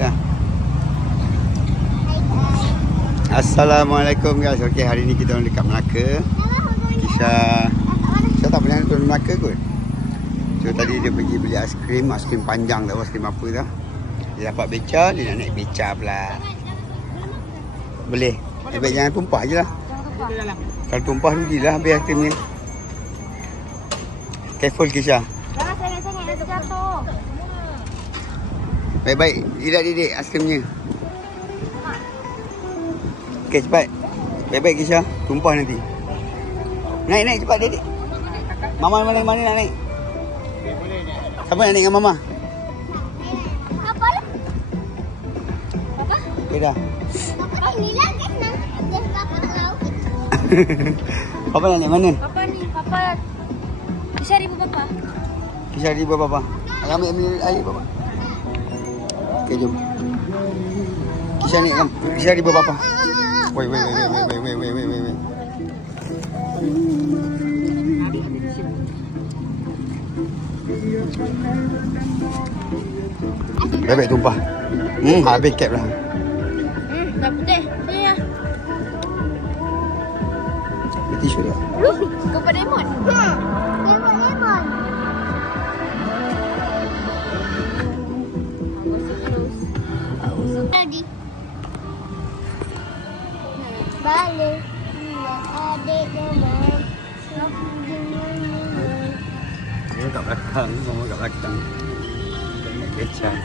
Dah. Assalamualaikum guys. Okey, hari ni kita orang dekat Melaka. Kisah tak pernah turun Melaka kot. So tadi dia pergi beli aiskrim panjang, tak tahu aiskrim apa dah. Dia dapat beca, dia nak naik beca pula. Boleh. Baik jangan tumpah je lah. Kalau tumpah rugilah habis aiskrimnya. Careful Kisha. Jangan sangat-sangat nanti jatuh. Baik-baik, didik aiskrimnya. Okey, cepat. Baik-baik Kisha, tumpah nanti. Naik cepat Dedik. Mama mana nak naik? Siapa nak naik dengan Mama? Apa lah? Apa? Okey dah. Apa ni lah kan? Dia dapat laut. Papa nak naik mana? Papa ni, Papa. Kisah ribu Papa. Kisah ribu Papa. Ambil air Papa. Okey, jom. Kisah ribu Papa. Wait. Baik tumpah. Habis cap lah. Dah putih. Ni ya. Tisu dah. Kau lemon. Lemon. Ready. Balik. Adik teman. Dia kat belakang, semua kat belakang. Nak kecah.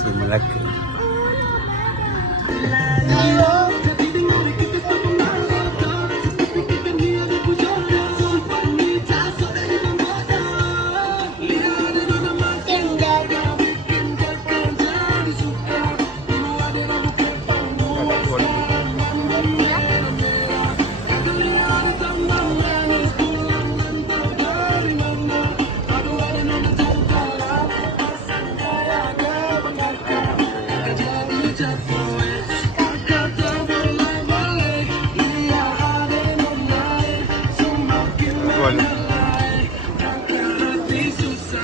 Si Melaka.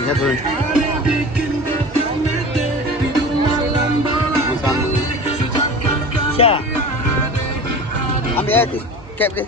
Ya bro. Syah. Ambil air tu. Cap dia.